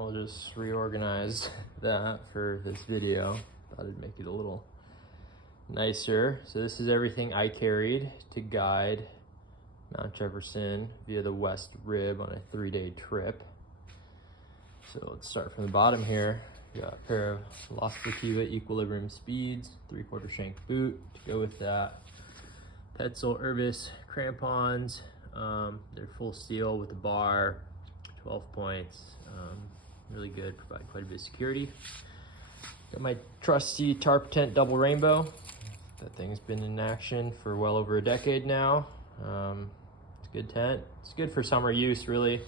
I'll just reorganize that for this video. Thought I'd make it a little nicer. So this is everything I carried to guide Mount Jefferson via the West Rib on a 3-day trip. So let's start from the bottom here. We got a pair of Las Sportiva Equilibrium Speeds, 3/4 shank boot to go with that. Petzl Urbis crampons. They're full steel with a bar, 12 points. Really good, provide quite a bit of security. Got my trusty tarp tent double rainbow. That thing's been in action for well over a decade now. It's a good tent. It's good for summer use, really.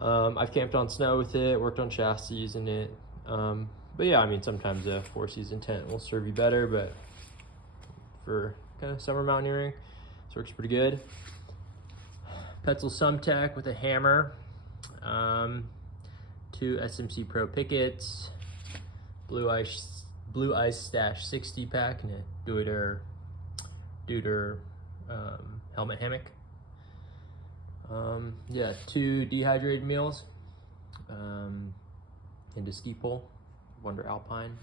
I've camped on snow with it, worked on chassis using it. But yeah, I mean, sometimes a 4-season tent will serve you better, but for kind of summer mountaineering, this works pretty good. Petzl Sumtech with a hammer. 2 SMC Pro pickets. Blue Ice Stash 60 pack and a Deuter helmet hammock. Yeah, 2 dehydrated meals. Into ski pole, Wonder Alpine,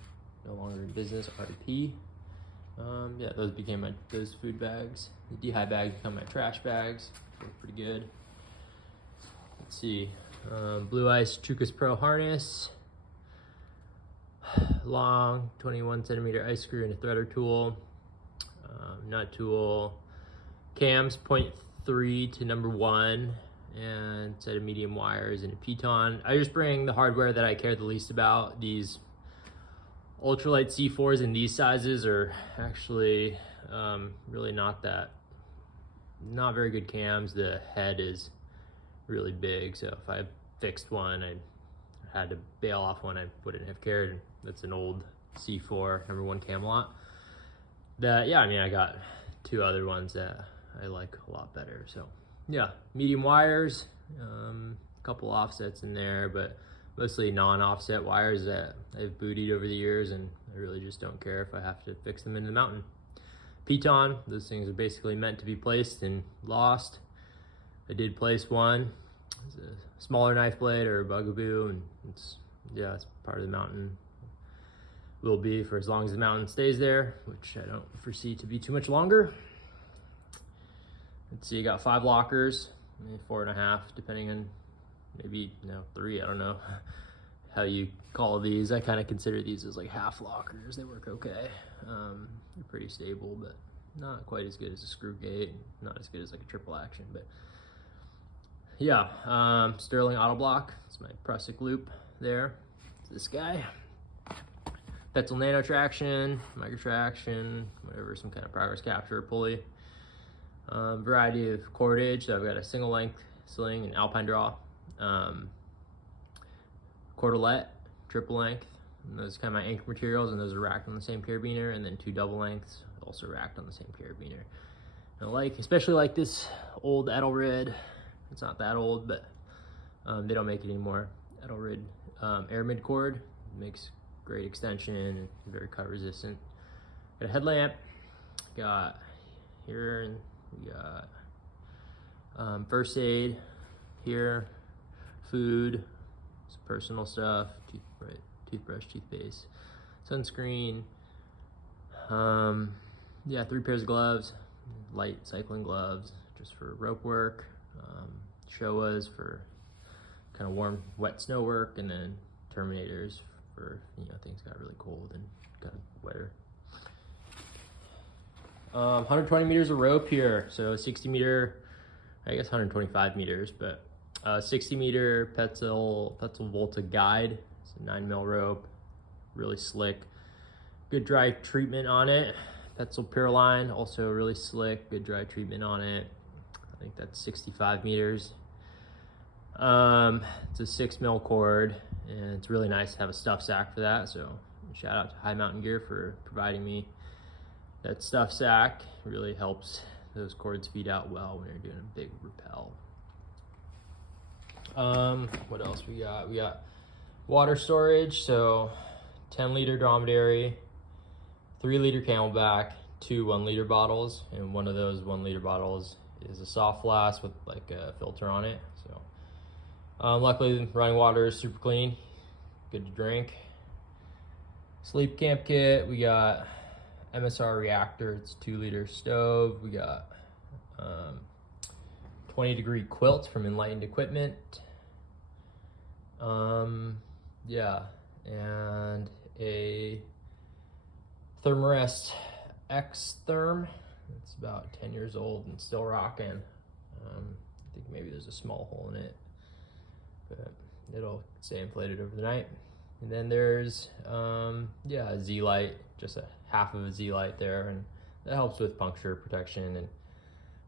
no longer in business, RDP. Yeah, those became those food bags. The dehy bags become my trash bags. Work pretty good. Let's see, Blue Ice Trucas Pro harness. Long 21 centimeter ice screw and a threader tool. Nut tool. Cams 0.3 to number 1. And set of medium wires and a piton. I just bring the hardware that I care the least about. These ultralight C4s in these sizes are actually really not very good cams. The head is really big, so if I fixed one, I had to bail off one I wouldn't have cared. That's an old C4 number 1 Camelot. Yeah, I mean, I got 2 other ones that I like a lot better. So yeah, medium wires, a couple offsets in there, but mostly non-offset wires that I've bootied over the years, and I really just don't care if I have to fix them in the mountain. Piton, those things are basically meant to be placed and lost. I did place one. It's a smaller knife blade or a bugaboo, and it's part of the mountain. Will be for as long as the mountain stays there, which I don't foresee to be too much longer. Let's see, you got 5 lockers, maybe 4.5, depending on, maybe 3, I don't know how you call these. I kind of consider these as like half lockers. They work okay. They're pretty stable, but not quite as good as a screw gate, not as good as like a triple action, but yeah. Sterling Auto Block, it's my Prussic loop there. It's this guy. Petzl Nano Traction, Micro Traction, whatever, some kind of progress capture pulley. Variety of cordage, so I've got a single length sling and alpine draw, cordelette, triple length, and those are kind of my anchor materials, and those are racked on the same carabiner, and then 2 double lengths, also racked on the same carabiner. And I especially like this old Edelrid. It's not that old, but they don't make it anymore. Edelrid air mid cord makes great extension and very cut resistant. Got a headlamp, got here, and we got first aid here, food, some personal stuff, toothbrush, toothpaste, sunscreen. Yeah, 3 pairs of gloves, light cycling gloves, just for rope work. Showas for kind of warm, wet snow work, and then Terminators for things got really cold and got wetter. 120 meters of rope here, so 60 meter, I guess 125 meters, but 60 meter Petzl Volta guide. It's a 9mm rope, really slick, good dry treatment on it. Petzl Purline, also really slick, good dry treatment on it. I think that's 65 meters. It's a 6mm cord, and it's really nice to have a stuff sack for that, so shout out to High Mountain Gear for providing me that stuff sack. Really helps those cords feed out well when you're doing a big rappel. What else we got? We got water storage, so 10-liter dromedary, 3-liter Camelback, 2 1-liter bottles, and one of those 1-liter bottles is a soft flask with like a filter on it. So Luckily, running water is super clean, good to drink. Sleep camp kit, we got MSR reactor, it's a 2-liter stove. We got 20-degree quilt from Enlightened Equipment. Yeah, and a Thermarest X Therm. It's about 10 years old and still rocking. I think maybe there's a small hole in it, but it'll stay inflated over the night. And then there's yeah, a Z-Light, just a half of a Z-Light there, and that helps with puncture protection and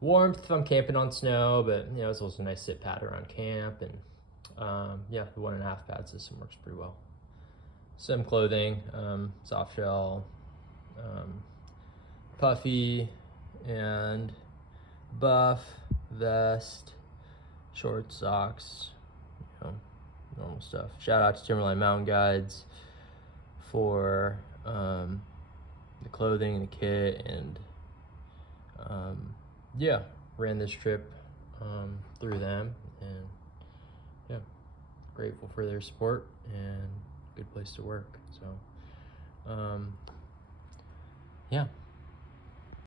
warmth if I'm camping on snow, but you know, it's also a nice sit pad around camp. And yeah, the 1.5 pad system works pretty well. Some clothing, soft shell, puffy, and buff, vest, shorts, socks, you know, normal stuff. Shout out to Timberline Mountain Guides for the clothing and the kit, and yeah, ran this trip through them, and yeah, grateful for their support and good place to work. So yeah.